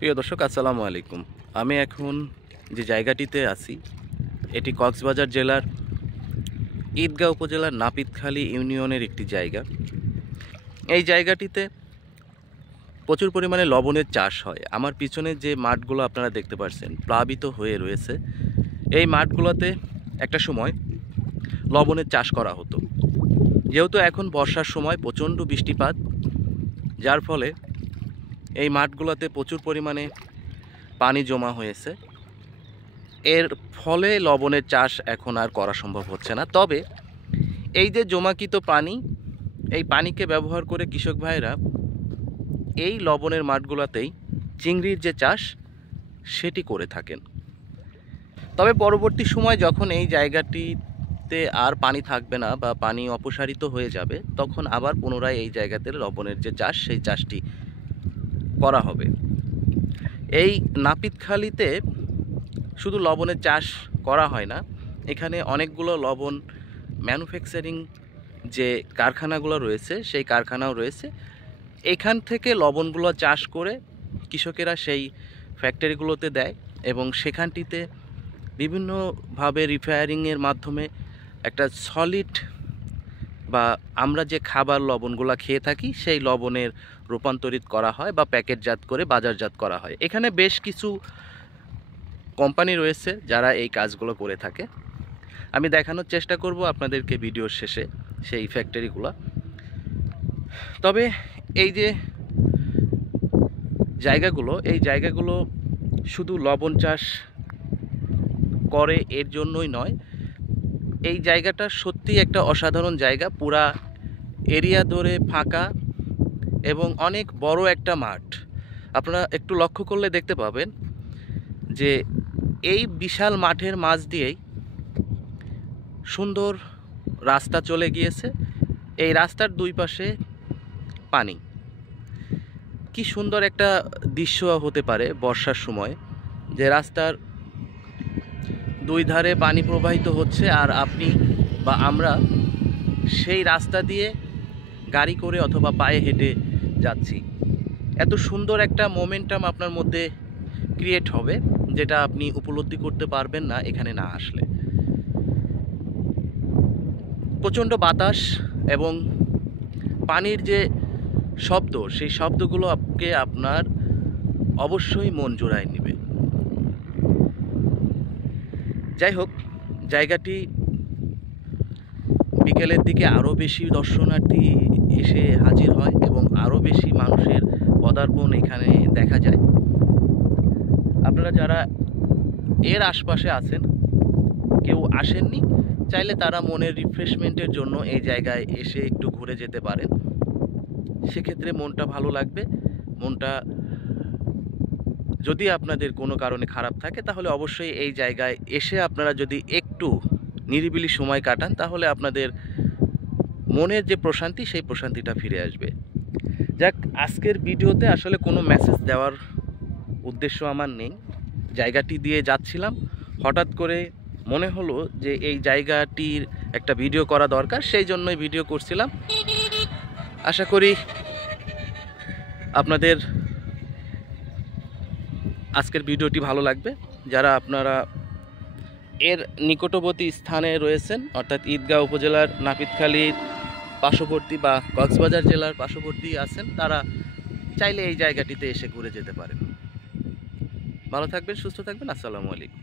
প্রিয় দর্শক, আসসালামু আলাইকুম। আমি এখন যে জায়গাটিতে আছি এটি কক্সবাজার জেলার ঈদগাঁও উপজেলার নাপিতখালী ইউনিয়নের একটি জায়গা। এই জায়গাটিতে প্রচুর পরিমাণে লবণের চাষ হয়। আমার পিছনে যে মাঠগুলো আপনারা দেখতে পাচ্ছেন প্লাবিত হয়ে রয়েছে, এই মাঠগুলোতে একটা সময় লবণের চাষ করা হতো। যেহেতু এখন বর্ষার সময় প্রচণ্ড বৃষ্টিপাত, যার ফলে এই মাঠগুলোতে প্রচুর পরিমাণে পানি জমা হয়েছে। এর ফলে লবণের চাষ এখন আর করা সম্ভব হচ্ছে না। তবে এই যে জমাকৃত পানি, এই পানিকে ব্যবহার করে কৃষক ভাইরা এই লবণের মাঠগুলোতেই চিংড়ির যে চাষ সেটি করে থাকেন। তবে পরবর্তী সময় যখন এই জায়গাটিতে আর পানি থাকবে না বা পানি অপসারিত হয়ে যাবে, তখন আবার পুনরায় এই জায়গাতে লবণের যে চাষ সেই চাষটি করা হবে। এই নাপিতখালীতে শুধু লবণের চাষ করা হয় না, এখানে অনেকগুলো লবণ ম্যানুফ্যাকচারিং যে কারখানাগুলো রয়েছে সেই কারখানাও রয়েছে। এখান থেকে লবণগুলো চাষ করে কৃষকেরা সেই ফ্যাক্টরিগুলোতে দেয় এবং সেখানটিতে বিভিন্নভাবে রিফায়ারিংয়ের মাধ্যমে একটা সলিড বা আমরা যে খাবার লবণগুলো খেয়ে থাকি সেই লবণের রূপান্তরিত করা হয় বা প্যাকেটজাত করে বাজারজাত করা হয়। এখানে বেশ কিছু কোম্পানি রয়েছে যারা এই কাজগুলো করে থাকে। আমি দেখানোর চেষ্টা করব আপনাদেরকে ভিডিওর শেষে সেই ফ্যাক্টরিগুলো। তবে এই যে এই জায়গাগুলো শুধু লবণ চাষ করে এর জন্যই নয়, এই জায়গাটা সত্যি একটা অসাধারণ জায়গা। পুরা এরিয়া ধরে ফাঁকা এবং অনেক বড় একটা মাঠ। আপনারা একটু লক্ষ্য করলে দেখতে পাবেন যে এই বিশাল মাঠের মাঝ দিয়েই সুন্দর রাস্তা চলে গিয়েছে। এই রাস্তার দুই পাশে পানি। কি সুন্দর একটা দৃশ্য হতে পারে বর্ষার সময়, যে রাস্তার দুই ধারে পানি প্রবাহিত হচ্ছে আর আপনি বা আমরা সেই রাস্তা দিয়ে গাড়ি করে অথবা পায়ে হেঁটে যাচ্ছি। এত সুন্দর একটা মোমেন্টাম আপনার মধ্যে ক্রিয়েট হবে, যেটা আপনি উপলব্ধি করতে পারবেন না এখানে না আসলে। প্রচণ্ড বাতাস এবং পানির যে শব্দ, সেই শব্দগুলো আপনার অবশ্যই মন জোড়ায় নেবে। যাই হোক, জায়গাটি বিকেলের দিকে আরও বেশি দর্শনার্থী এসে হাজির হয় এবং আরও বেশি মানুষের পদার্পণ এখানে দেখা যায়। আপনারা যারা এর আশপাশে আছেন, কেউ আসেননি, চাইলে তারা মনের রিফ্রেশমেন্টের জন্য এই জায়গায় এসে একটু ঘুরে যেতে পারেন। সেক্ষেত্রে মনটা ভালো লাগবে। মনটা যদি আপনাদের কোনো কারণে খারাপ থাকে, তাহলে অবশ্যই এই জায়গায় এসে আপনারা যদি একটু নিরিবিলি সময় কাটান, তাহলে আপনাদের মনের যে প্রশান্তি, সেই প্রশান্তিটা ফিরে আসবে। যাক, আজকের ভিডিওতে আসলে কোনো মেসেজ দেওয়ার উদ্দেশ্য আমার নেই। জায়গাটি দিয়ে যাচ্ছিলাম, হঠাৎ করে মনে হলো যে এই জায়গাটির একটা ভিডিও করা দরকার, সেই জন্যই ভিডিও করছিলাম। আশা করি আপনাদের আজকের ভিডিওটি ভালো লাগবে। যারা আপনারা এর নিকটবর্তী স্থানে রয়েছেন, অর্থাৎ ঈদগাঁও উপজেলার নাপিতখালীর পার্শ্ববর্তী বা কক্সবাজার জেলার পার্শ্ববর্তী আছেন, তারা চাইলে এই জায়গাটিতে এসে ঘুরে যেতে পারেন। ভালো থাকবেন, সুস্থ থাকবেন। আসসালামু আলাইকুম।